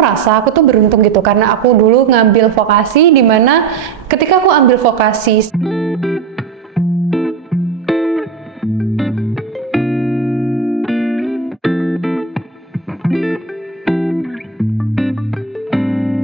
merasa aku tuh beruntung gitu karena aku dulu ngambil vokasi di mana ketika aku ambil vokasi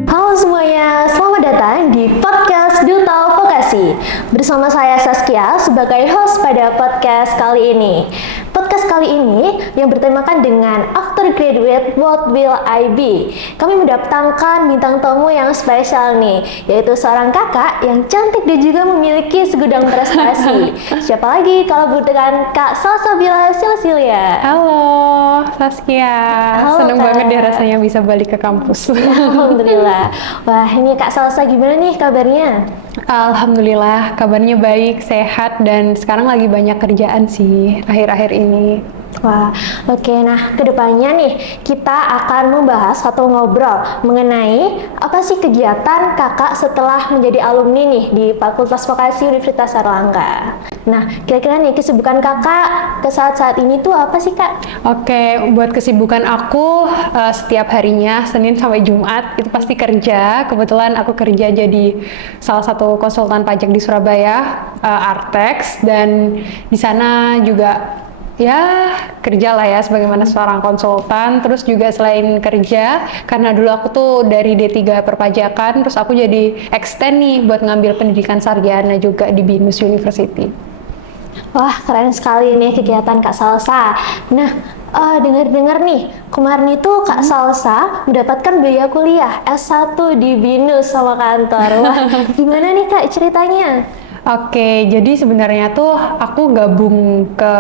Halo semuanya, selamat datang di podcast Duta Vokasi. Bersama saya Saskia sebagai host pada podcast kali ini. Podcast kali ini yang bertemakan dengan After Graduate What Will I Be? Kami mendatangkan bintang tamu yang spesial nih, yaitu seorang kakak yang cantik dan juga memiliki segudang prestasi. Siapa lagi kalau bukan Kak Salsabila Silsilia. Halo Saskia, Halo, seneng Kak. banget deh rasanya bisa balik ke kampus. Alhamdulillah. Wah, ini Kak Salsa gimana nih kabarnya? Alhamdulillah kabarnya baik, sehat, dan sekarang lagi banyak kerjaan sih akhir-akhir ini. Wah, oke. Nah, kedepannya nih kita akan membahas atau ngobrol mengenai apa sih kegiatan kakak setelah menjadi alumni nih di Fakultas Vokasi Universitas Airlangga. Nah, kira-kira nih kesibukan kakak ke saat-saat ini tuh apa sih, Kak? Oke, buat kesibukan aku setiap harinya Senin sampai Jumat itu pasti kerja. Kebetulan aku kerja jadi salah satu konsultan pajak di Surabaya, Artex, dan di sana juga ya kerja lah ya sebagaimana seorang konsultan. Terus juga selain kerja, karena dulu aku tuh dari D3 perpajakan, terus aku jadi extend nih buat ngambil pendidikan sarjana juga di BINUS University. Wah, keren sekali nih kegiatan Kak Salsa. Nah, dengar-dengar nih, kemarin itu Kak Salsa mendapatkan biaya kuliah S1 di BINUS sama kantor. Wah, gimana nih Kak ceritanya? Oke, jadi sebenarnya tuh aku gabung ke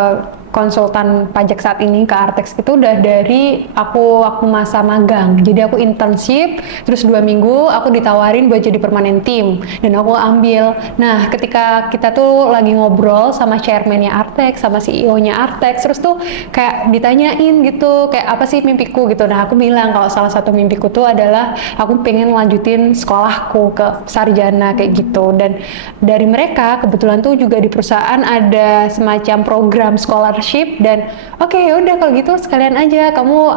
konsultan pajak saat ini ke Artex itu udah dari aku masa magang. Jadi aku internship, terus 2 minggu aku ditawarin buat jadi permanen tim dan aku ambil. Nah, ketika kita tuh lagi ngobrol sama chairman-nya Artex, sama CEO-nya Artex, terus tuh kayak ditanyain gitu, kayak apa sih mimpiku gitu. Nah, aku bilang kalau salah satu mimpiku tuh adalah aku pengen lanjutin sekolahku ke sarjana kayak gitu. Dan dari mereka kebetulan tuh juga di perusahaan ada semacam program scholarship dan oke, yaudah kalau gitu sekalian aja kamu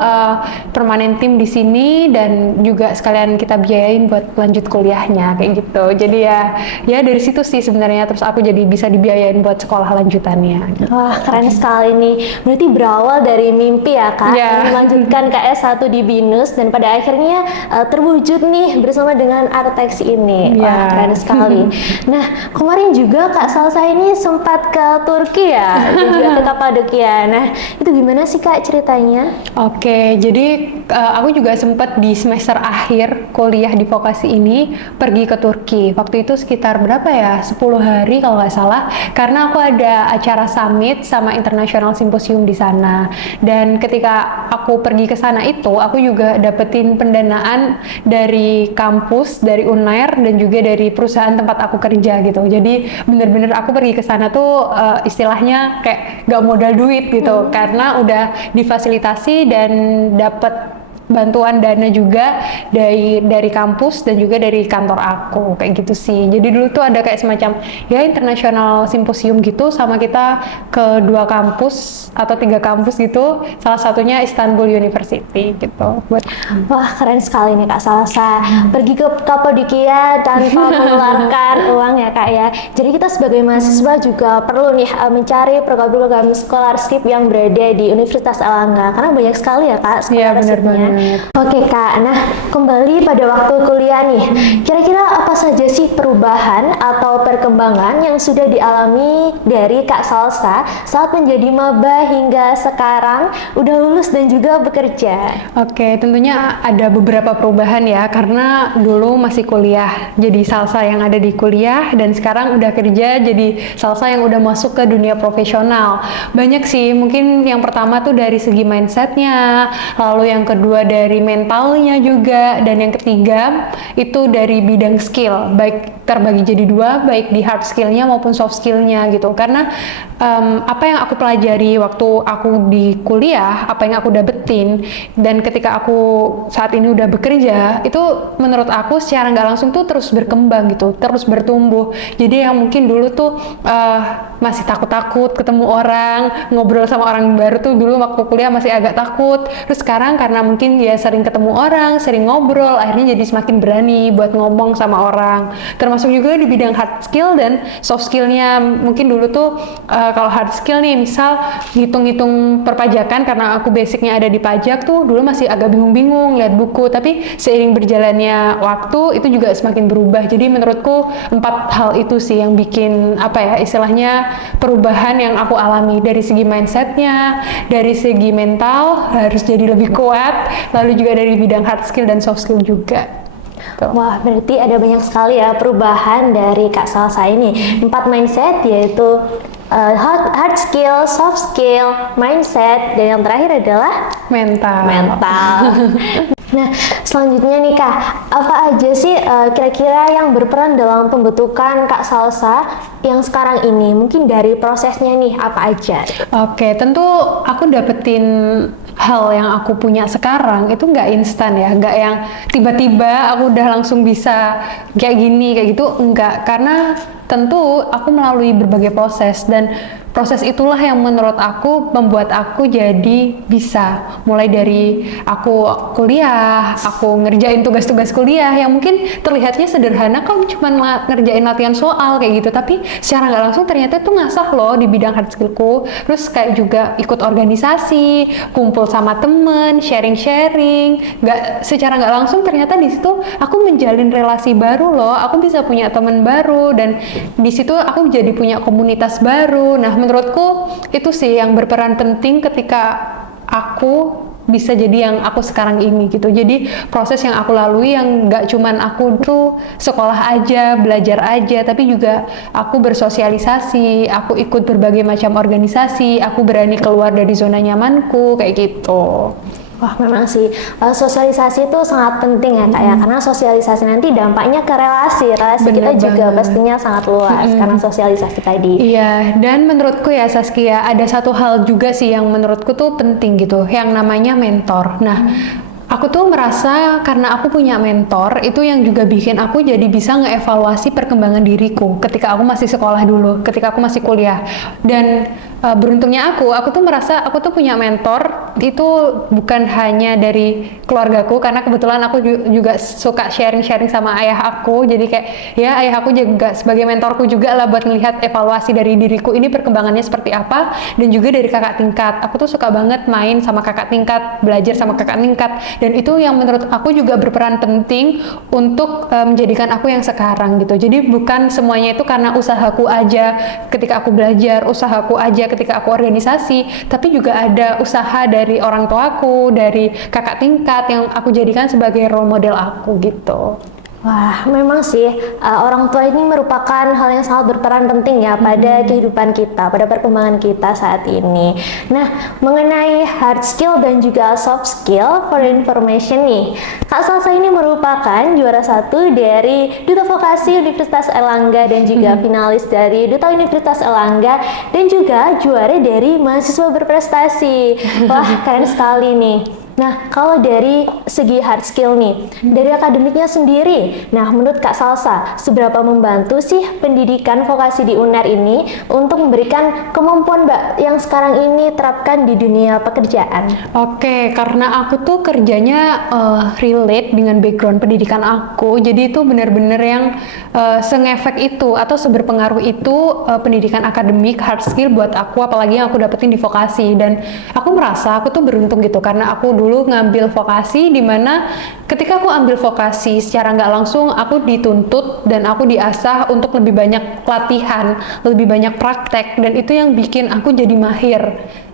permanen tim di sini dan juga sekalian kita biayain buat lanjut kuliahnya kayak gitu. Jadi ya dari situ sih sebenarnya terus aku jadi bisa dibiayain buat sekolah lanjutannya. Wah, keren sekali nih. Berarti berawal dari mimpi ya Kak, Ya. melanjutkan ke S1 di BINUS dan pada akhirnya terwujud nih bersama dengan Artex ini. Wah, Ya. keren sekali. Nah, kemarin juga Kak Salsa ini sempat ke Turki ya, dan juga ke Kapadokia. Nah, itu gimana sih Kak ceritanya? Oke, jadi aku juga sempat di semester akhir kuliah di vokasi ini pergi ke Turki. Waktu itu sekitar berapa ya? 10 hari kalau nggak salah. Karena aku ada acara summit sama International Symposium di sana. Dan ketika aku pergi ke sana itu, aku juga dapetin pendanaan dari kampus, dari Unair, dan juga dari perusahaan tempat aku kerja gitu. Jadi bener-bener aku pergi ke sana tuh istilahnya kayak nggak modal duit gitu karena udah difasilitasi dan dapat bantuan dana juga dari kampus dan juga dari kantor aku kayak gitu sih. Jadi dulu tuh ada kayak semacam ya international symposium gitu sama kita ke 2 kampus atau 3 kampus gitu. Salah satunya Istanbul University gitu. Wah, keren sekali nih Kak Salsa. Pergi ke Kapadokia tanpa mengeluarkan uang ya Kak ya. Jadi kita sebagai mahasiswa juga perlu nih mencari program-program scholarship yang berada di Universitas Airlangga karena banyak sekali ya Kak Iya, scholarship-nya. benar-benar. Oke Kak, nah kembali pada waktu kuliah nih. Kira-kira apa saja sih perubahan atau perkembangan yang sudah dialami dari Kak Salsa saat menjadi maba hingga sekarang udah lulus dan juga bekerja? Oke, tentunya ada beberapa perubahan ya, karena dulu masih kuliah, jadi salsa yang ada di kuliah, dan sekarang udah kerja, jadi salsa yang udah masuk ke dunia profesional. Banyak sih, mungkin yang pertama tuh dari segi mindsetnya, lalu yang kedua dari mentalnya juga, dan yang ketiga itu dari bidang skill, baik terbagi jadi 2, baik di hard skillnya maupun soft skillnya gitu. Karena apa yang aku pelajari waktu aku di kuliah, apa yang aku dapetin, dan ketika aku saat ini udah bekerja, itu menurut aku secara nggak langsung tuh terus berkembang gitu, terus bertumbuh. Jadi yang mungkin dulu tuh masih takut-takut ketemu orang, ngobrol sama orang baru tuh dulu waktu kuliah masih agak takut. Terus sekarang karena mungkin networking, ya sering ketemu orang, sering ngobrol, akhirnya jadi semakin berani buat ngomong sama orang. Termasuk juga di bidang hard skill dan soft skillnya. Mungkin dulu tuh kalau hard skill nih, misal ngitung-ngitung perpajakan, karena aku basicnya ada di pajak tuh, dulu masih agak bingung-bingung lihat buku, tapi seiring berjalannya waktu itu juga semakin berubah. Jadi menurutku 4 hal itu sih yang bikin apa ya istilahnya perubahan yang aku alami, dari segi mindsetnya, dari segi mental harus jadi lebih kuat, lalu juga dari bidang hard skill dan soft skill juga. Tuh. Wah, berarti ada banyak sekali ya perubahan dari Kak Salsa ini. 4 mindset, yaitu hard skill, soft skill, mindset, dan yang terakhir adalah mental. Nah, selanjutnya nih Kak, apa aja sih kira-kira yang berperan dalam pembentukan Kak Salsa yang sekarang ini? Mungkin dari prosesnya nih, apa aja? Oke, tentu aku dapetin hal yang aku punya sekarang itu nggak instan ya, nggak yang tiba-tiba aku udah langsung bisa kayak gini, kayak gitu, enggak. Karena tentu aku melalui berbagai proses, dan proses itulah yang menurut aku membuat aku jadi bisa. Mulai dari aku kuliah, aku ngerjain tugas-tugas kuliah yang mungkin terlihatnya sederhana, kamu cuma ngerjain latihan soal kayak gitu, tapi secara nggak langsung ternyata itu ngasah loh di bidang hard skillku. Terus kayak juga ikut organisasi, kumpul sama temen, sharing-sharing, secara nggak langsung ternyata di situ aku menjalin relasi baru loh, aku bisa punya temen baru, dan di situ aku jadi punya komunitas baru. Nah, menurutku itu sih yang berperan penting ketika aku bisa jadi yang aku sekarang ini gitu. Jadi proses yang aku lalui yang nggak cuman aku tuh sekolah aja, belajar aja, tapi juga aku bersosialisasi, aku ikut berbagai macam organisasi, aku berani keluar dari zona nyamanku kayak gitu. Wah, memang sih sosialisasi itu sangat penting ya Kak ya, karena sosialisasi nanti dampaknya ke relasi Bener kita juga banget. pastinya sangat luas karena sosialisasi tadi. Iya, dan menurutku ya Saskia, ada satu hal juga sih yang menurutku tuh penting gitu, yang namanya mentor. Nah, aku tuh merasa karena aku punya mentor, itu yang juga bikin aku jadi bisa ngeevaluasi perkembangan diriku ketika aku masih sekolah dulu, ketika aku masih kuliah. Dan beruntungnya aku tuh merasa aku tuh punya mentor, itu bukan hanya dari keluargaku, karena kebetulan aku juga suka sharing-sharing sama ayah aku, jadi kayak ya ayah aku juga sebagai mentorku juga lah buat melihat evaluasi dari diriku ini perkembangannya seperti apa, dan juga dari kakak tingkat. Aku tuh suka banget main sama kakak tingkat, belajar sama kakak tingkat, dan itu yang menurut aku juga berperan penting untuk menjadikan aku yang sekarang gitu. Jadi bukan semuanya itu karena usahaku aja ketika aku belajar, usahaku aja ketika aku organisasi, tapi juga ada usaha dari orang tuaku, dari kakak tingkat yang aku jadikan sebagai role model aku gitu. Wah, memang sih orang tua ini merupakan hal yang sangat berperan penting ya pada kehidupan kita, pada perkembangan kita saat ini. Nah, mengenai hard skill dan juga soft skill, for information nih, Kak Salsa ini merupakan juara 1 dari Duta Vokasi Universitas Airlangga dan juga finalis dari Duta Universitas Airlangga, dan juga juara dari mahasiswa berprestasi. Wah, keren sekali nih. Nah, kalau dari segi hard skill nih, dari akademiknya sendiri, nah menurut Kak Salsa, seberapa membantu sih pendidikan vokasi di UNER ini untuk memberikan kemampuan Mbak yang sekarang ini terapkan di dunia pekerjaan? Oke, karena aku tuh kerjanya relate dengan background pendidikan aku, jadi itu benar-benar yang sengefek itu atau seberpengaruh itu pendidikan akademik hard skill buat aku, apalagi yang aku dapetin di vokasi. Dan aku merasa aku tuh beruntung gitu, karena aku dulu ngambil vokasi, dimana ketika aku ambil vokasi secara nggak langsung aku dituntut dan aku diasah untuk lebih banyak latihan, lebih banyak praktek, dan itu yang bikin aku jadi mahir.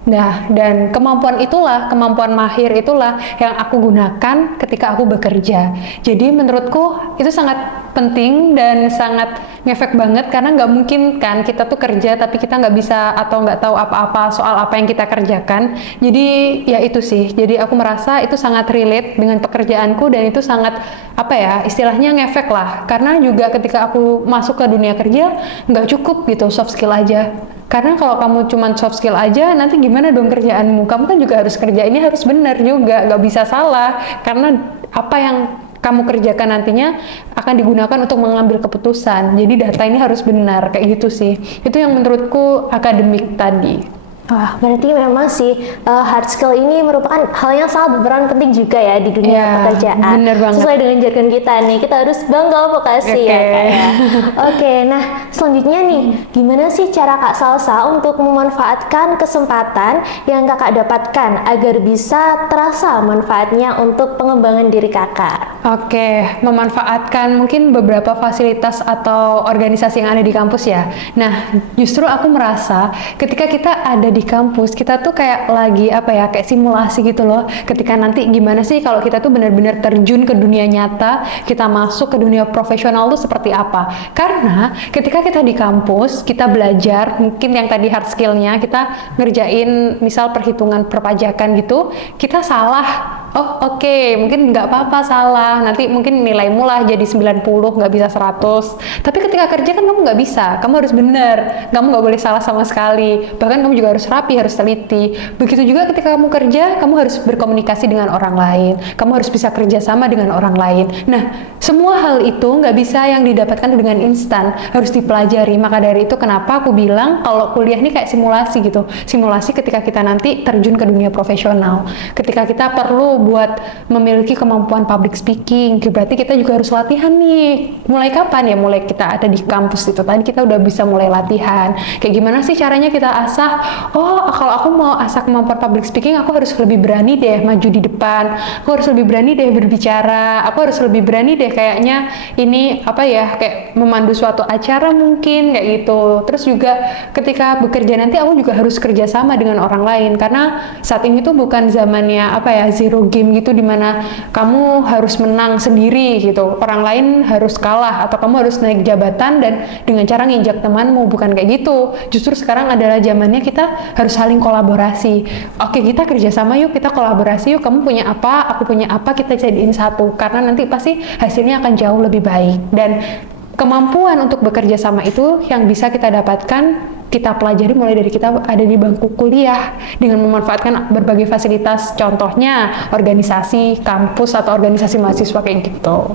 Nah, dan kemampuan mahir itulah yang aku gunakan ketika aku bekerja. Jadi menurutku itu sangat penting dan sangat ngefek banget, karena nggak mungkin kan kita tuh kerja tapi kita nggak bisa atau nggak tahu apa-apa soal apa yang kita kerjakan. Jadi ya itu sih, jadi aku merasa itu sangat relate dengan pekerjaanku, dan itu sangat apa ya istilahnya ngefek lah, karena juga ketika aku masuk ke dunia kerja nggak cukup gitu soft skill aja. Karena kalau kamu cuma soft skill aja, nanti gimana dong kerjaanmu? Kamu kan juga harus kerja ini harus benar juga, nggak bisa salah. Karena apa yang kamu kerjakan nantinya akan digunakan untuk mengambil keputusan. Jadi data ini harus benar, kayak gitu sih. Itu yang menurutku akademik tadi. Wah, berarti memang sih hard skill ini merupakan hal yang sangat berperan penting juga ya di dunia Iya, pekerjaan. bener banget. Sesuai dengan jargon kita nih, kita harus bangga vokasi ya Oke. Kak ya. Oke, nah selanjutnya nih, gimana sih cara Kak Salsa untuk memanfaatkan kesempatan yang Kakak dapatkan agar bisa terasa manfaatnya untuk pengembangan diri Kakak? Oke, memanfaatkan mungkin beberapa fasilitas atau organisasi yang ada di kampus ya. Nah, justru aku merasa ketika kita ada di kampus, kita tuh kayak lagi kayak simulasi gitu loh. Ketika nanti gimana sih kalau kita tuh benar-benar terjun ke dunia nyata, kita masuk ke dunia profesional tuh seperti apa? Karena ketika kita di kampus, kita belajar, mungkin yang tadi hard skill-nya, kita ngerjain misal perhitungan perpajakan gitu, kita salah. Oh oke, mungkin nggak apa-apa salah, nanti mungkin nilaimu lah jadi 90, nggak bisa 100. Tapi ketika kerja kan kamu nggak bisa, kamu harus benar, kamu nggak boleh salah sama sekali. Bahkan kamu juga harus rapi, harus teliti. Begitu juga ketika kamu kerja, kamu harus berkomunikasi dengan orang lain, kamu harus bisa kerja sama dengan orang lain. Nah, semua hal itu nggak bisa yang didapatkan dengan instan, harus dipelajari. Maka dari itu kenapa aku bilang kalau kuliah ini kayak simulasi gitu. Simulasi ketika kita nanti terjun ke dunia profesional. Ketika kita perlu buat memiliki kemampuan public speaking, berarti kita juga harus latihan nih. Mulai kapan ya? Mulai kita ada di kampus itu tadi kita udah bisa mulai latihan. Kayak gimana sih caranya kita asah? Oh, kalau aku mau asah kemampuan public speaking, aku harus lebih berani deh maju di depan. Aku harus lebih berani deh berbicara. Aku harus lebih berani deh kayaknya ini kayak memandu suatu acara mungkin kayak gitu. Terus juga ketika bekerja nanti aku juga harus kerja sama dengan orang lain karena saat ini tuh bukan zamannya zero game gitu dimana kamu harus menang sendiri gitu, orang lain harus kalah atau kamu harus naik jabatan dan dengan cara nginjak temanmu, bukan kayak gitu. Justru sekarang adalah zamannya kita harus saling kolaborasi. Oke, kita kerjasama yuk, kita kolaborasi yuk, kamu punya apa, aku punya apa, kita jadiin satu karena nanti pasti hasilnya akan jauh lebih baik. Dan kemampuan untuk bekerja sama itu yang bisa kita dapatkan, kita pelajari mulai dari kita ada di bangku kuliah dengan memanfaatkan berbagai fasilitas, contohnya organisasi kampus atau organisasi mahasiswa kayak gitu.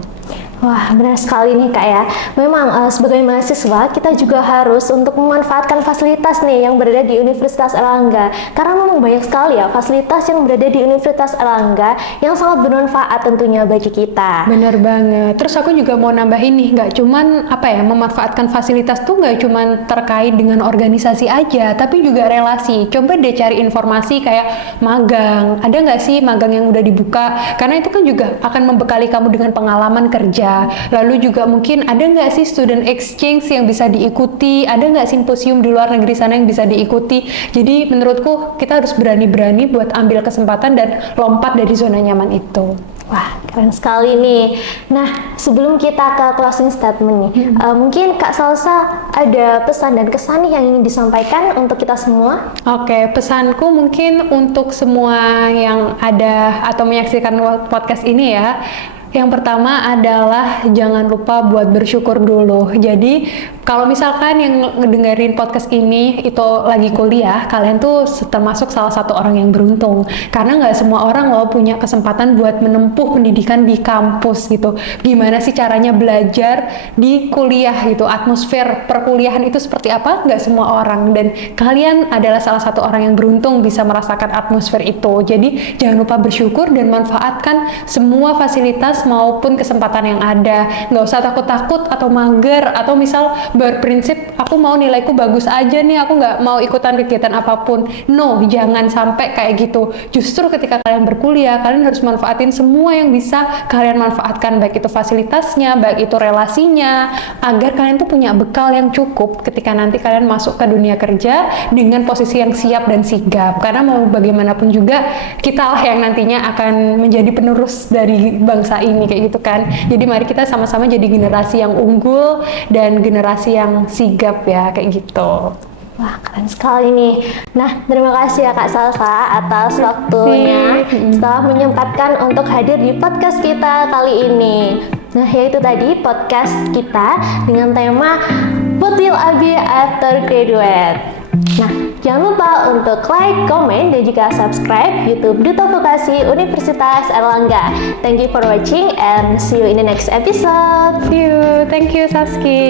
Wah, benar sekali nih Kak ya. Memang sebagai mahasiswa kita juga harus untuk memanfaatkan fasilitas nih yang berada di Universitas Erlangga. Karena memang banyak sekali ya fasilitas yang berada di Universitas Erlangga yang sangat bermanfaat tentunya bagi kita. Bener banget. Terus aku juga mau nambahin nih, nggak cuman memanfaatkan fasilitas tuh nggak cuman terkait dengan organisasi aja, tapi juga relasi. Coba deh cari informasi kayak magang. Ada nggak sih magang yang udah dibuka? Karena itu kan juga akan membekali kamu dengan pengalaman kerja. Lalu juga mungkin ada nggak sih student exchange yang bisa diikuti? Ada nggak simposium di luar negeri sana yang bisa diikuti? Jadi menurutku kita harus berani-berani buat ambil kesempatan dan lompat dari zona nyaman itu. Wah, keren sekali nih. Nah, sebelum kita ke closing statement nih, mungkin Kak Salsa ada pesan dan kesan nih yang ingin disampaikan untuk kita semua? Oke, pesanku mungkin untuk semua yang ada atau menyaksikan podcast ini ya. Yang pertama adalah jangan lupa buat bersyukur dulu. Jadi kalau misalkan yang ngedengerin podcast ini itu lagi kuliah, kalian tuh termasuk salah satu orang yang beruntung. Karena nggak semua orang loh punya kesempatan buat menempuh pendidikan di kampus gitu. Gimana sih caranya belajar di kuliah gitu? Atmosfer perkuliahan itu seperti apa? Nggak semua orang. Dan kalian adalah salah satu orang yang beruntung bisa merasakan atmosfer itu. Jadi jangan lupa bersyukur dan manfaatkan semua fasilitas maupun kesempatan yang ada. Nggak usah takut-takut atau mager atau misal berprinsip aku mau nilaiku bagus aja nih, aku nggak mau ikutan kegiatan apapun. No, jangan sampai kayak gitu. Justru ketika kalian berkuliah, kalian harus manfaatin semua yang bisa kalian manfaatkan, baik itu fasilitasnya, baik itu relasinya, agar kalian tuh punya bekal yang cukup ketika nanti kalian masuk ke dunia kerja dengan posisi yang siap dan sigap. Karena mau bagaimanapun juga kitalah yang nantinya akan menjadi penerus dari bangsa ini kayak gitu kan. Jadi mari kita sama-sama jadi generasi yang unggul dan generasi yang sigap ya kayak gitu. Wah, keren sekali nih. Nah, terima kasih ya Kak Salsa atas waktunya setelah menyempatkan untuk hadir di podcast kita kali ini. Nah, yaitu tadi podcast kita dengan tema What Will I Be After Graduate. Nah, jangan lupa untuk like, comment, dan juga subscribe YouTube Duta Vokasi Universitas Erlangga. Thank you for watching and see you in the next episode. See you. Thank you, Saski.